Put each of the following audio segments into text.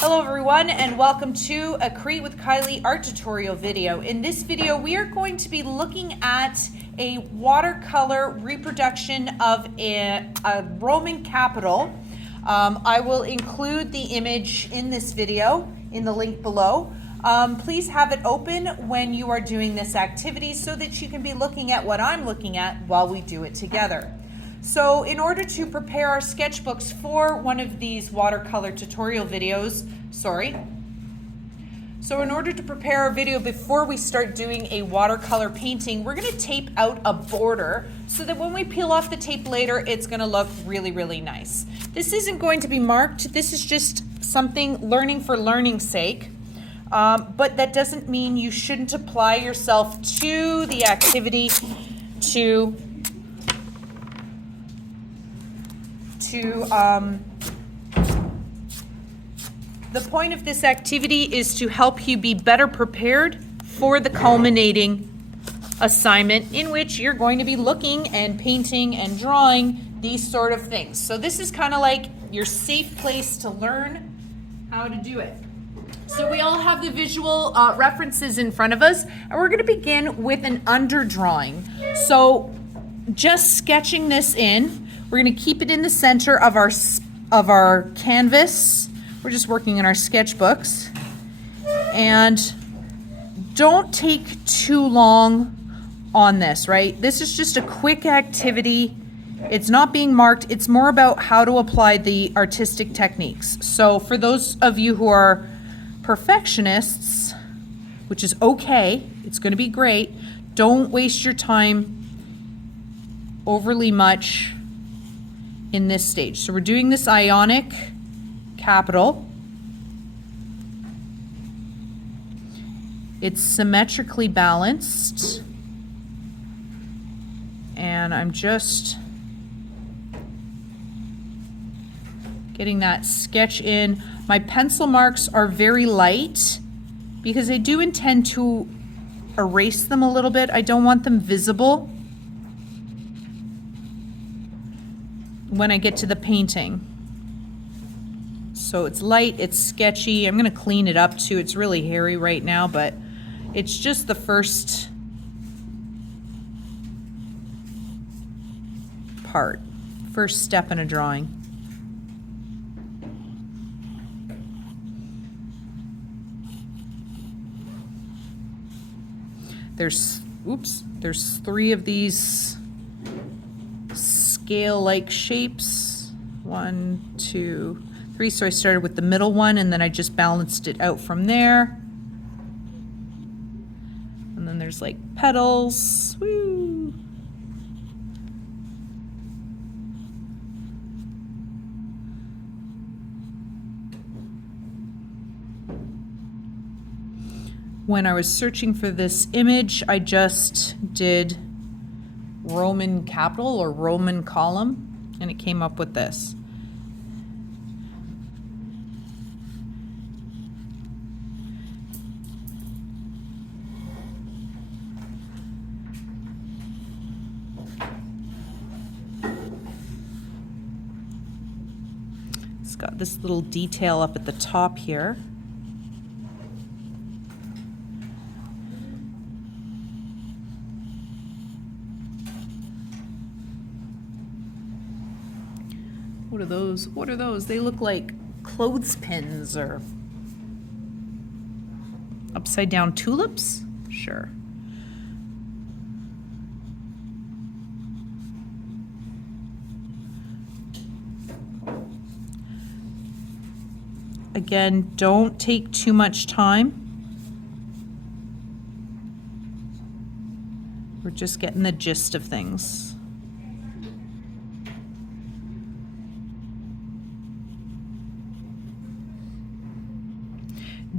Hello everyone and welcome to a Create with Kiely art tutorial video. In this video we are going to be looking at a watercolor reproduction of a Roman capital. I will include the image in this video in the link below. Please have it open when you are doing this activity so that you can be looking at what I'm looking at while we do it together. So in order to prepare our sketchbooks for one of these watercolor tutorial videos, in order to prepare our video before we start doing a watercolor painting, we're going to tape out a border so that when we peel off the tape later, it's going to look really, really nice. This isn't going to be marked. This is just something learning for learning's sake. But that doesn't mean you shouldn't apply yourself to the activity the point of this activity is to help you be better prepared for the culminating assignment in which you're going to be looking and painting and drawing these sort of things. So this is kind of like your safe place to learn how to do it. So we all have the visual references in front of us, and we're going to begin with an underdrawing. So just sketching this in, we're going to keep it in the center of our canvas. We're just working in our sketchbooks. And don't take too long on this, right? This is just a quick activity. It's not being marked. It's more about how to apply the artistic techniques. So for those of you who are perfectionists, which is okay, it's going to be great, don't waste your time overly much in this stage. So we're doing this Ionic capital. It's symmetrically balanced, and I'm just getting that sketch in. My pencil marks are very light because I do intend to erase them a little bit. I don't want them visible when I get to the painting. So it's light, it's sketchy. I'm going to clean it up too. It's really hairy right now, but it's just the first part, first step in a drawing. There's 3 of these scale-like shapes. 1, 2, 3. So I started with the middle one and then I just balanced it out from there. And then there's like petals. Woo! When I was searching for this image, I just did Roman capital or Roman column, and it came up with this. It's got this little detail up at the top here. What are those? What are those? They look like clothespins or upside down tulips? Sure. Again, don't take too much time. We're just getting the gist of things.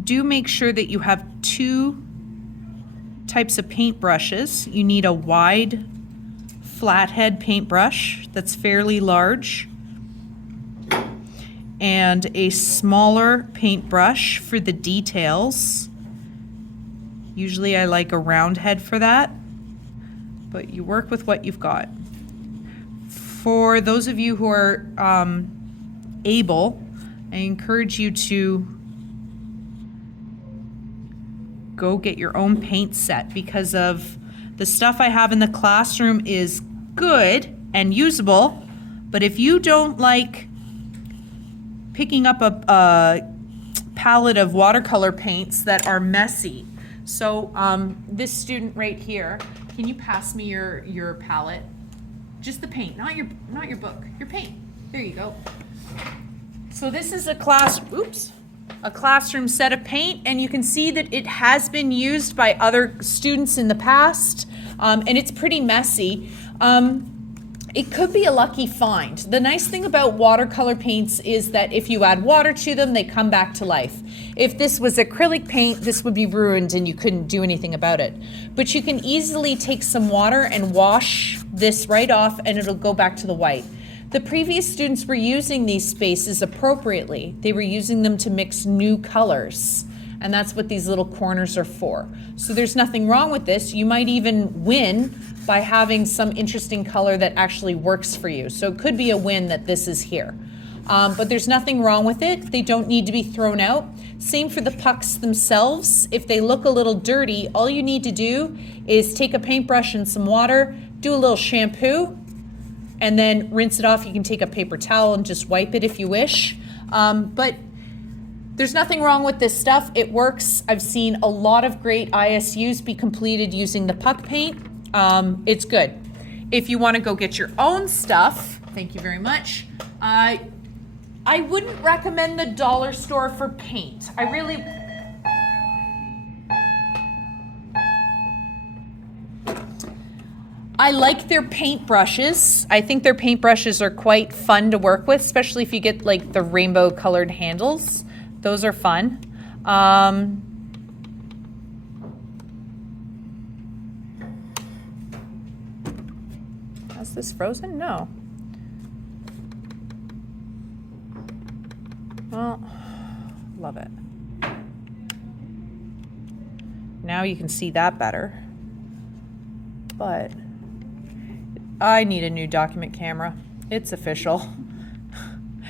Do make sure that you have 2 types of paintbrushes. You need a wide flathead paintbrush that's fairly large and a smaller paintbrush for the details. Usually I like a round head for that, but you work with what you've got. For those of you who are able, I encourage you to go get your own paint set, because of the stuff I have in the classroom is good and usable, but if you don't like picking up a palette of watercolor paints that are messy. So this student right here, can you pass me your palette? Just the paint, not your book, your paint. There you go. So this is a classroom set of paint, and you can see that it has been used by other students in the past, and it's pretty messy. It could be a lucky find. The nice thing about watercolor paints is that if you add water to them, they come back to life. If this was acrylic paint, this would be ruined and you couldn't do anything about it. But you can easily take some water and wash this right off and it'll go back to the white. The previous students were using these spaces appropriately. They were using them to mix new colors. And that's what these little corners are for. So there's nothing wrong with this. You might even win by having some interesting color that actually works for you. So it could be a win that this is here. But there's nothing wrong with it. They don't need to be thrown out. Same for the pucks themselves. If they look a little dirty, all you need to do is take a paintbrush and some water, do a little shampoo, and then rinse it off. You can take a paper towel and just wipe it if you wish. But there's nothing wrong with this stuff. It works. I've seen a lot of great ISUs be completed using the puck paint. It's good. If you want to go get your own stuff, thank you very much. I wouldn't recommend the dollar store for paint. I like their paintbrushes. I think their paintbrushes are quite fun to work with, especially if you get like the rainbow colored handles. Those are fun. Is this frozen? No. Well, love it. Now you can see that better. But I need a new document camera. It's official.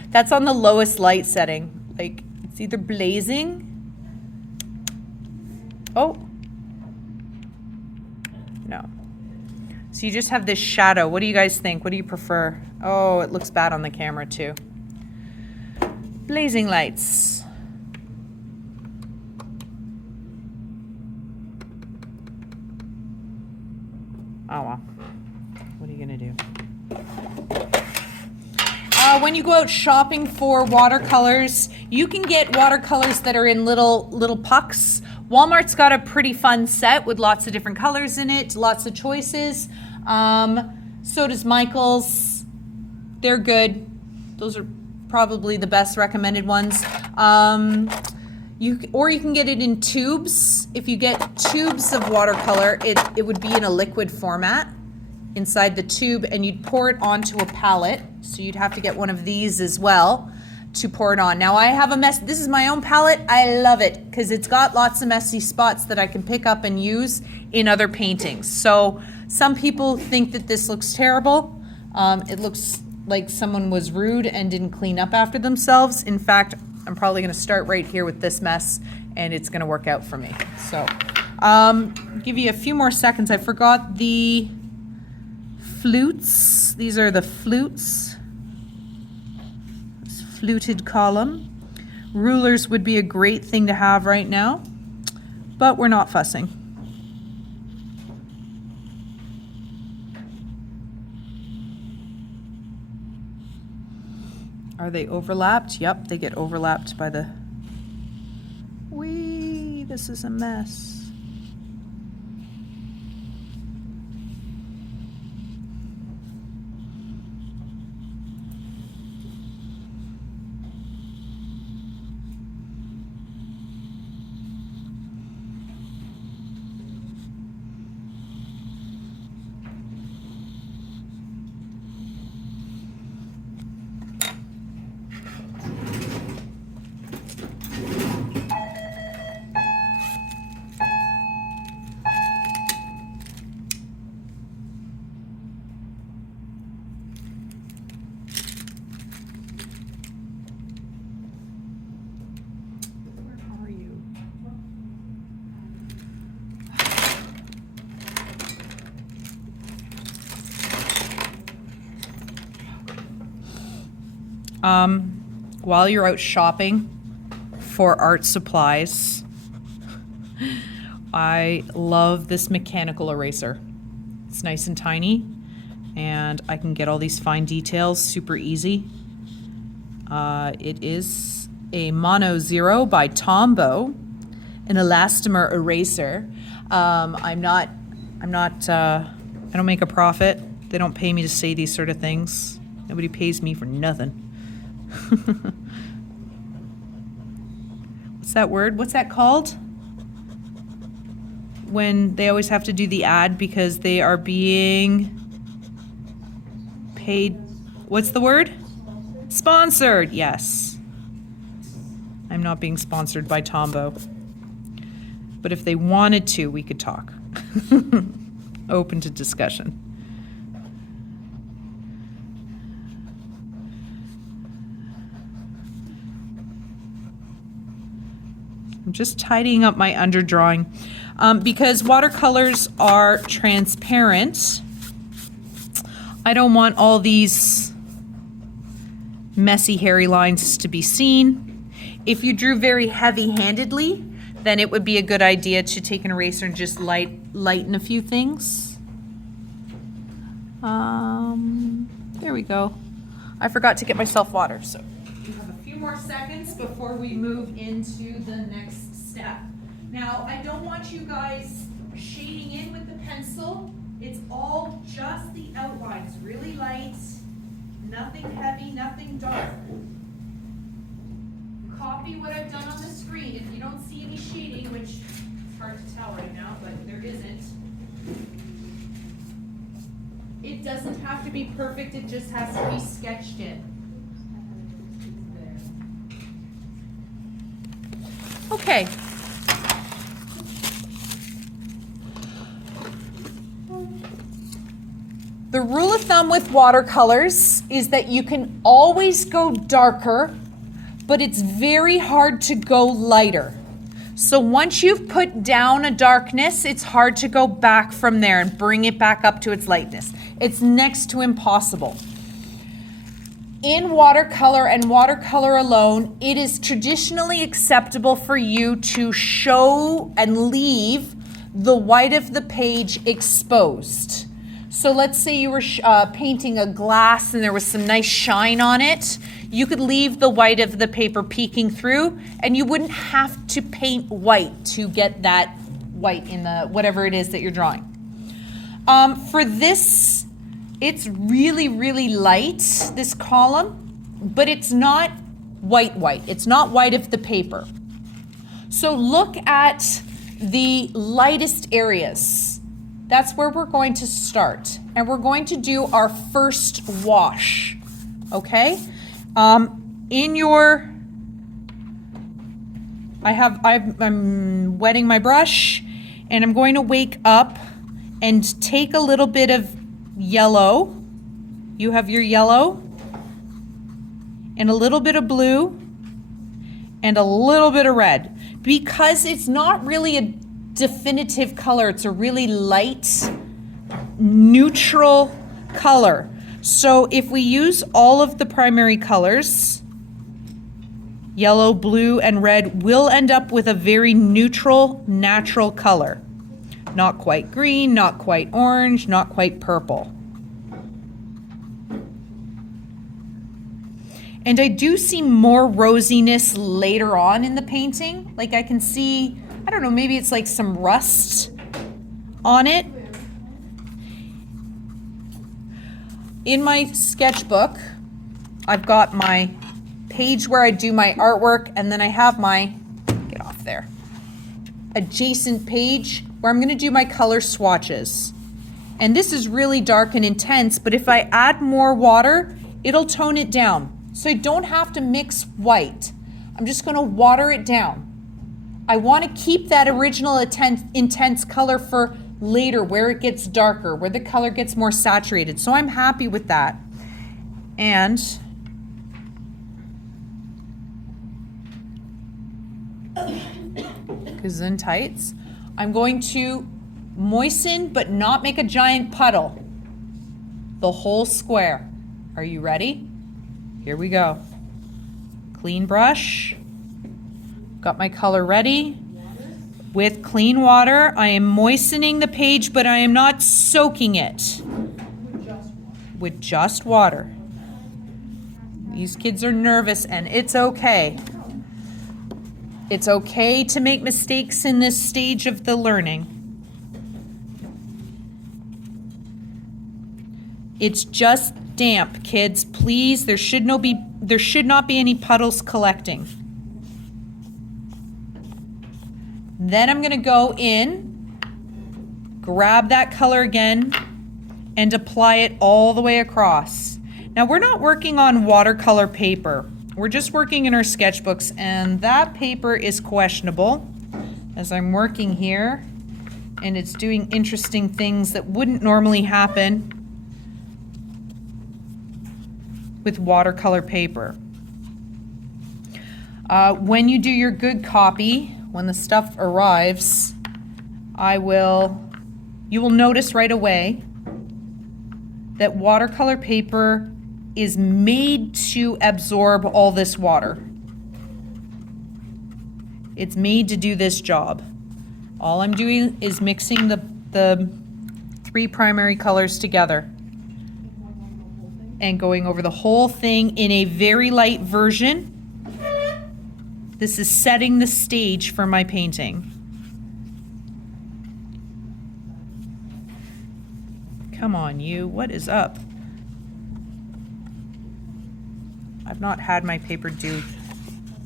That's on the lowest light setting. Like, it's either blazing. Oh. No. So you just have this shadow. What do you guys think? What do you prefer? Oh, it looks bad on the camera too. Blazing lights. Oh well. What are you gonna do? When you go out shopping for watercolors, you can get watercolors that are in little pucks. Walmart's got a pretty fun set with lots of different colors in it, lots of choices. So does Michael's. They're good. Those are probably the best recommended ones. You can get it in tubes. If you get tubes of watercolor, it would be in a liquid format inside the tube, and you'd pour it onto a palette. So you'd have to get one of these as well to pour it on. Now I have this is my own palette. I love it because it's got lots of messy spots that I can pick up and use in other paintings. So some people think that this looks terrible. It looks like someone was rude and didn't clean up after themselves. In fact, I'm probably gonna start right here with this mess and it's gonna work out for me. So, give you a few more seconds. I forgot the flutes. These are the flutes. This fluted column. Rulers would be a great thing to have right now, but we're not fussing. Are they overlapped? Yep, they get overlapped by the... Whee, this is a mess. While you're out shopping for art supplies, I love this mechanical eraser. It's nice and tiny, and I can get all these fine details super easy. It is a Mono Zero by Tombow, an elastomer eraser. I don't make a profit. They don't pay me to say these sort of things. Nobody pays me for nothing. What's that word? What's that called? When they always have to do the ad because they are being paid. What's the word? Sponsored, yes. I'm not being sponsored by Tombow. But if they wanted to, we could talk. Open to discussion. I'm just tidying up my underdrawing because watercolors are transparent. I don't want all these messy, hairy lines to be seen. If you drew very heavy-handedly, then it would be a good idea to take an eraser and just lighten a few things. There we go. I forgot to get myself water, so we have a few more seconds before we move into the next step. Now, I don't want you guys shading in with the pencil. It's all just the outlines, really light, nothing heavy, nothing dark. Copy what I've done on the screen. If you don't see any shading, which is hard to tell right now, but there isn't. It doesn't have to be perfect, it just has to be sketched in. Okay. The rule of thumb with watercolors is that you can always go darker, but it's very hard to go lighter. So once you've put down a darkness, it's hard to go back from there and bring it back up to its lightness. It's next to impossible. In watercolor and watercolor alone, it is traditionally acceptable for you to show and leave the white of the page exposed. So let's say you were painting a glass and there was some nice shine on it. You could leave the white of the paper peeking through and you wouldn't have to paint white to get that white in the whatever it is that you're drawing. For this, it's really, really light, this column, but it's not white. It's not white of the paper. So look at the lightest areas. That's where we're going to start. And we're going to do our first wash, okay? I'm wetting my brush and I'm going to wake up and take a little bit of yellow. You have your yellow and a little bit of blue and a little bit of red. Because it's not really a definitive color, it's a really light, neutral color. So if we use all of the primary colors, yellow, blue, and red, we'll end up with a very neutral, natural color. Not quite green, not quite orange, not quite purple. And I do see more rosiness later on in the painting. Like I can see, I don't know, maybe it's like some rust on it. In my sketchbook, I've got my page where I do my artwork, and then I have my, get off there, adjacent page where I'm gonna do my color swatches. And this is really dark and intense, but if I add more water, it'll tone it down. So I don't have to mix white. I'm just gonna water it down. I wanna keep that original intense color for later, where it gets darker, where the color gets more saturated. So I'm happy with that. And Gesundheits, I'm going to moisten but not make a giant puddle. The whole square. Are you ready? Here we go. Clean brush. Got my color ready. With clean water, I am moistening the page, but I am not soaking it. With just water. These kids are nervous, and it's okay. It's okay to make mistakes in this stage of the learning. It's just damp, kids. Please, there should not be any puddles collecting. Then I'm going to go in, grab that color again, and apply it all the way across. Now we're not working on watercolor paper. We're just working in our sketchbooks, and that paper is questionable as I'm working here, and it's doing interesting things that wouldn't normally happen with watercolor paper. When you do your good copy, when the stuff arrives, you will notice right away that watercolor paper is made to absorb all this water. It's made to do this job. All I'm doing is mixing the three primary colors together and going over the whole thing in a very light version. This is setting the stage for my painting. Come on, you, what is up? I've not had my paper do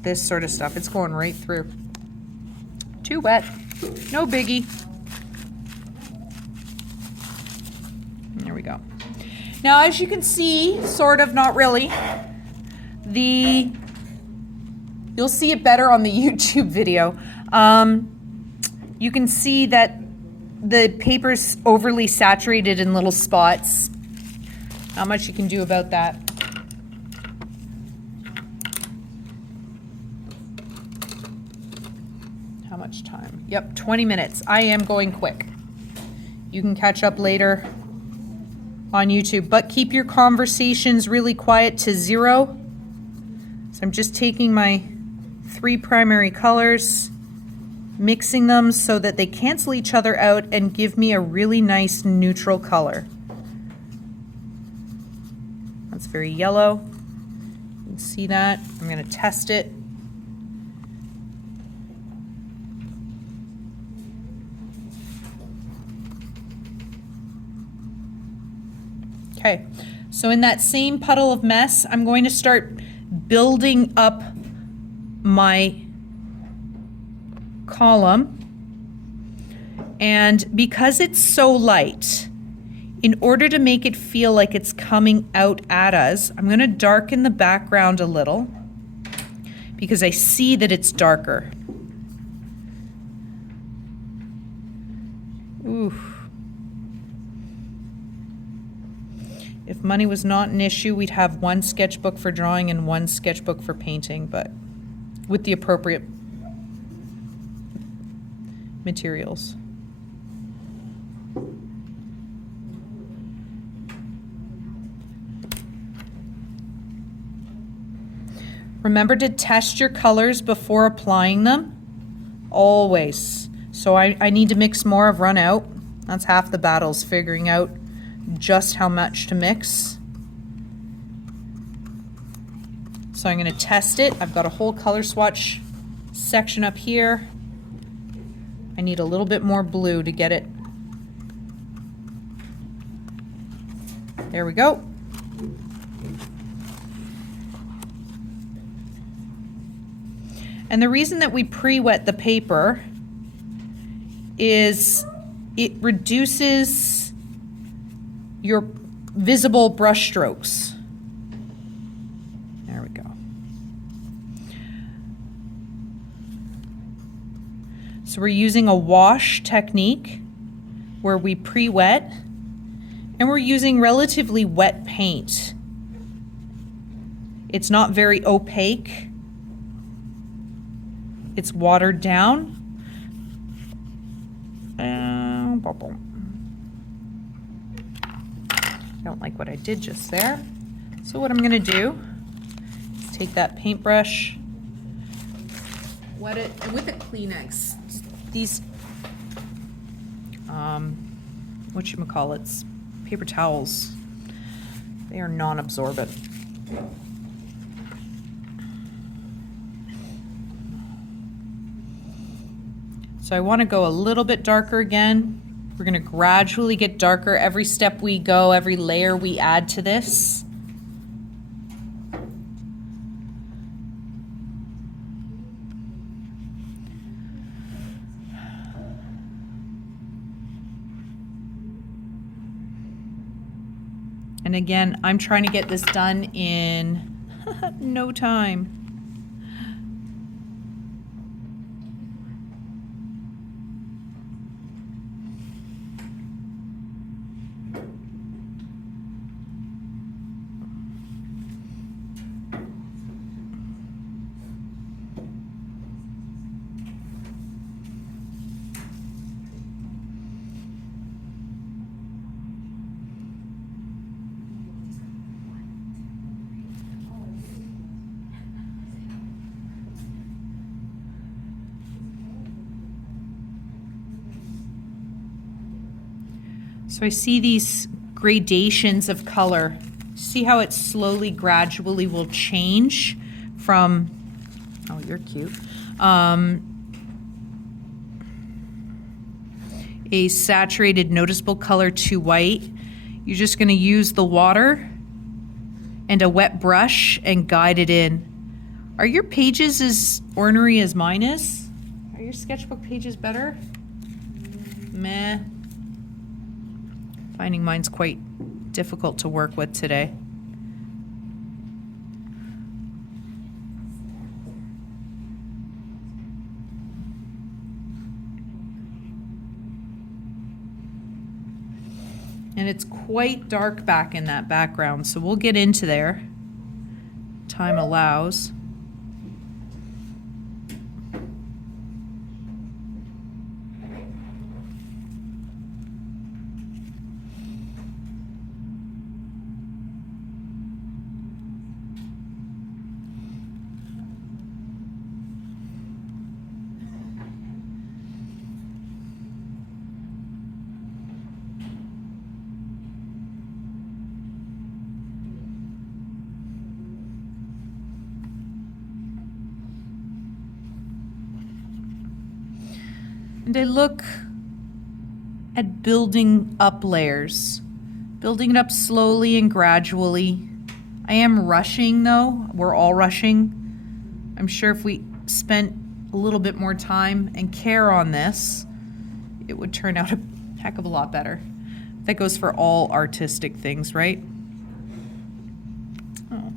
this sort of stuff. It's going right through. Too wet, no biggie. There we go. Now, as you can see, sort of, not really, you'll see it better on the YouTube video. You can see that the paper's overly saturated in little spots. Not much you can do about that. How much time? Yep, 20 minutes. I am going quick. You can catch up later on YouTube, but keep your conversations really quiet to 0. So I'm just taking my 3 primary colors, mixing them so that they cancel each other out and give me a really nice neutral color. That's very yellow. You can see that. I'm going to test it. Okay, so in that same puddle of mess, I'm going to start building up my column. And because it's so light, in order to make it feel like it's coming out at us, I'm going to darken the background a little because I see that it's darker. Ooh. If money was not an issue, we'd have one sketchbook for drawing and one sketchbook for painting, but with the appropriate materials. Remember to test your colors before applying them, always. So I need to mix more. I've run out. That's half the battle, is figuring out just how much to mix. So I'm going to test it. I've got a whole color swatch section up here. I need a little bit more blue to get it. There we go. And the reason that we pre-wet the paper is it reduces your visible brush strokes. There we go. So we're using a wash technique where we pre-wet, and we're using relatively wet paint. It's not very opaque. It's watered down. I don't like what I did just there. So what I'm going to do is take that paintbrush wet it, and with a Kleenex, these, whatchamacallits, paper towels, they are non-absorbent. So I want to go a little bit darker again. We're going to gradually get darker every step we go, every layer we add to this. And again, I'm trying to get this done in no time. So I see these gradations of color. See how it slowly, gradually will change from, oh, you're cute, a saturated noticeable color to white. You're just going to use the water and a wet brush and guide it in. Are your pages as ornery as mine is? Are your sketchbook pages better? Meh. Finding mine's quite difficult to work with today. And it's quite dark back in that background, so we'll get into there. Time allows. And I look at building up layers, building it up slowly and gradually. I am rushing though, we're all rushing. I'm sure if we spent a little bit more time and care on this, it would turn out a heck of a lot better. That goes for all artistic things, right? Oh.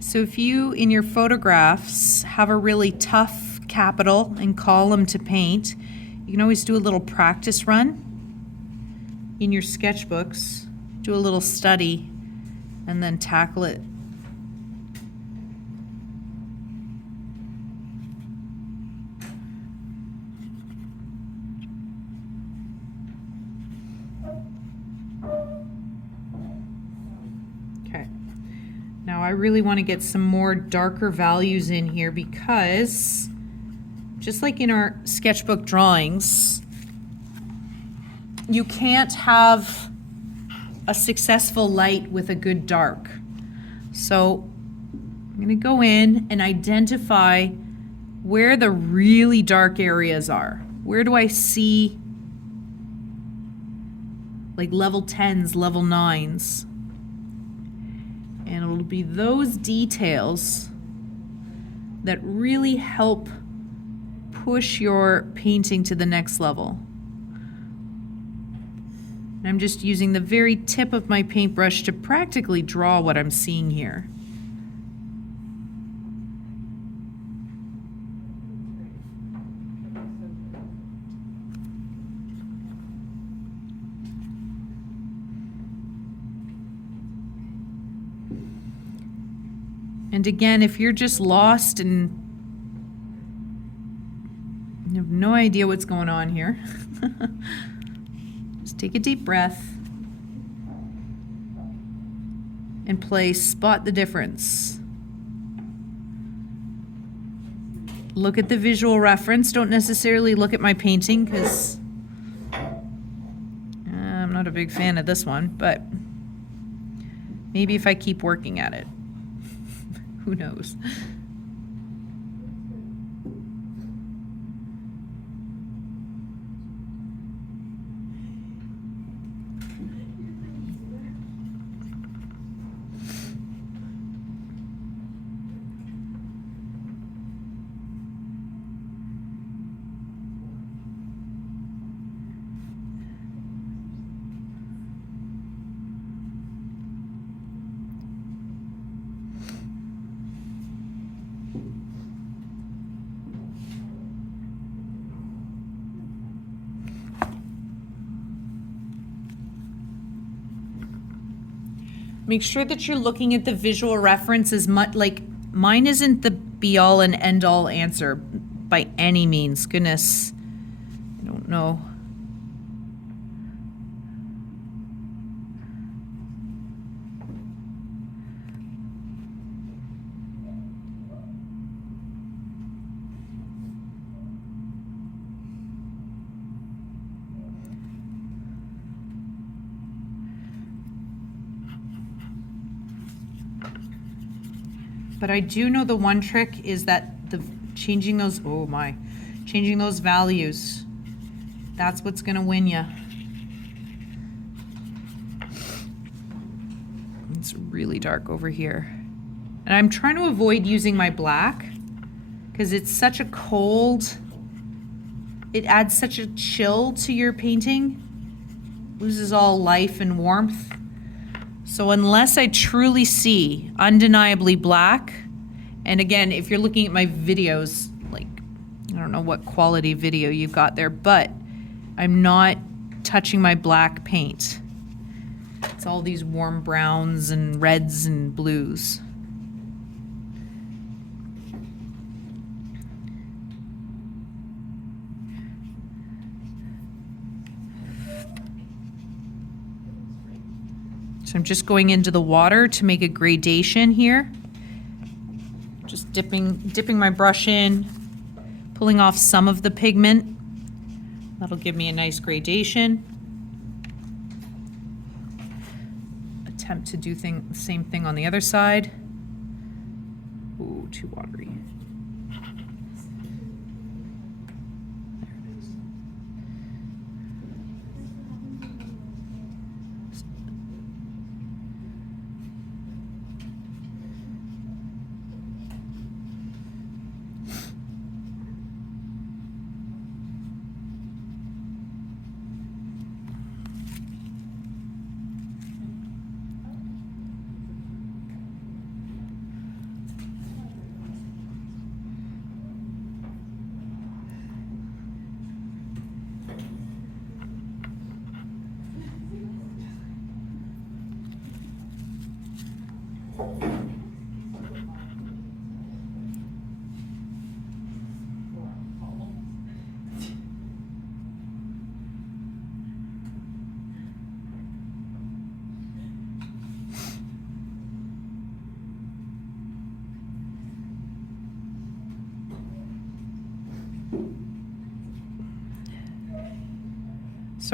So if you, in your photographs, have a really tough capital and column to paint, you can always do a little practice run in your sketchbooks, do a little study, and then tackle it. Okay. Now I really want to get some more darker values in here because just like in our sketchbook drawings, you can't have a successful light with a good dark. So I'm going to go in and identify where the really dark areas are. Where do I see like level 10s, level 9s? And it'll be those details that really help push your painting to the next level. And I'm just using the very tip of my paintbrush to practically draw what I'm seeing here. And again, if you're just lost and you have no idea what's going on here, just take a deep breath and play Spot the Difference. Look at the visual reference. Don't necessarily look at my painting because I'm not a big fan of this one, but maybe if I keep working at it. Who knows? Make sure that you're looking at the visual reference as much, like mine isn't the be all and end all answer by any means. Goodness, I don't know. But I do know the one trick is that changing those values, that's what's gonna win you. It's really dark over here. And I'm trying to avoid using my black because it's such a cold, it adds such a chill to your painting, loses all life and warmth. So unless I truly see undeniably black, and again, if you're looking at my videos, like, I don't know what quality video you've got there, but I'm not touching my black paint. It's all these warm browns and reds and blues. So I'm just going into the water to make a gradation here. Just dipping my brush in, pulling off some of the pigment. That'll give me a nice gradation. Attempt to do the same thing on the other side. Ooh, too watery.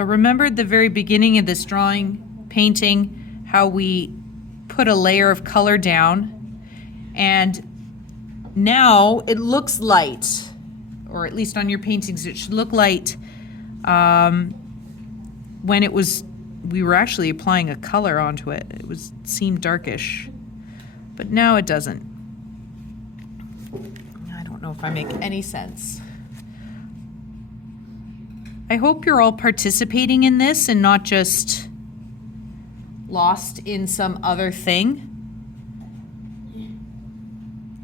So remember at the very beginning of this drawing, painting, how we put a layer of color down, and now it looks light, or at least on your paintings it should look light. When we were actually applying a color onto it, seemed darkish, but now it doesn't. I don't know if I make any sense. I hope you're all participating in this and not just lost in some other thing,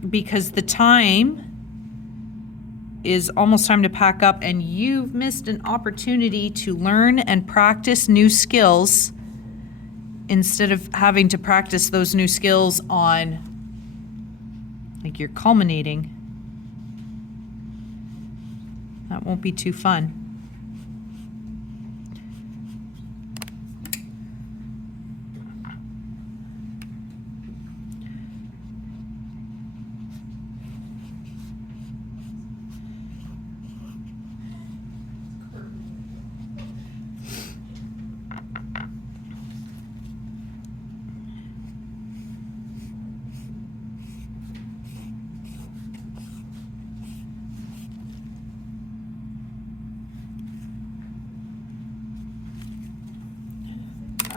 because the time is almost time to pack up and you've missed an opportunity to learn and practice new skills instead of having to practice those new skills on, like, your culminating. That won't be too fun.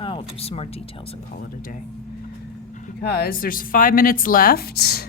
I'll do some more details and call it a day, because there's 5 minutes left.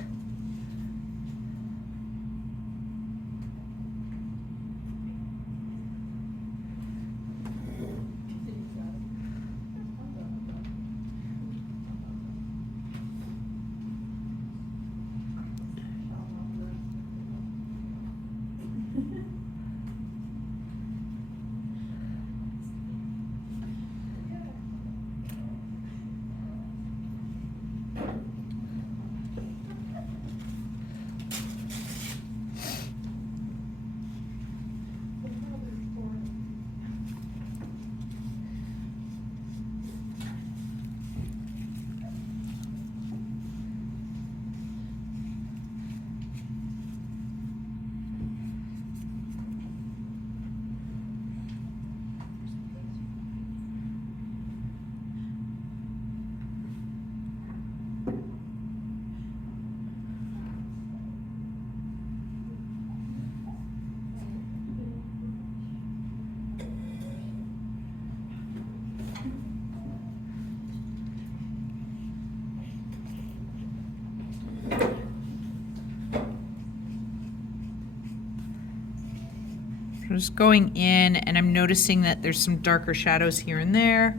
I'm just going in and I'm noticing that there's some darker shadows here and there.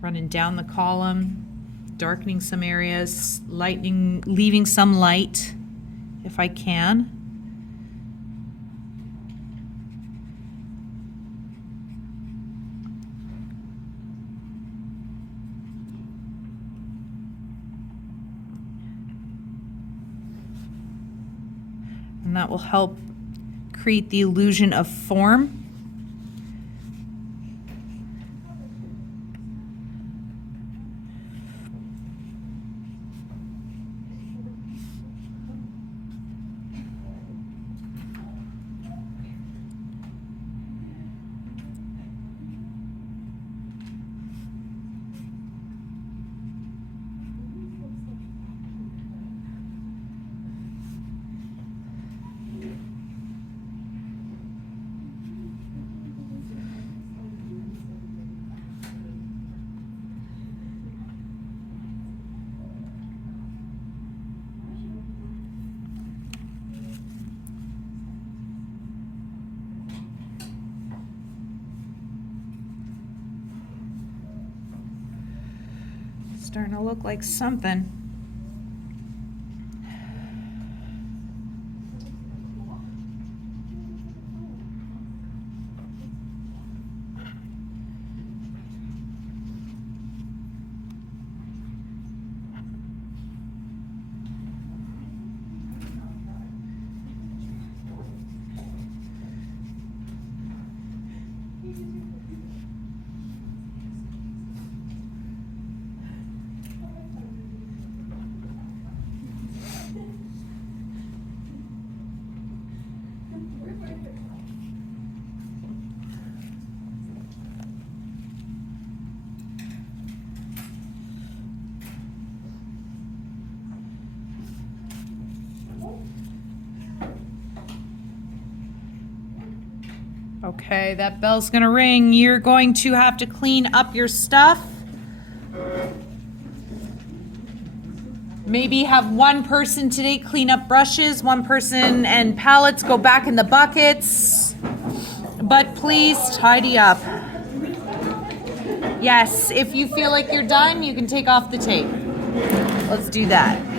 Running down the column, darkening some areas, lightening, leaving some light if I can. And that will help create the illusion of form. Starting to look like something. Okay, that bell's gonna ring. You're going to have to clean up your stuff. Maybe have one person today clean up brushes, one person and palettes go back in the buckets. But please tidy up. Yes, if you feel like you're done, you can take off the tape. Let's do that.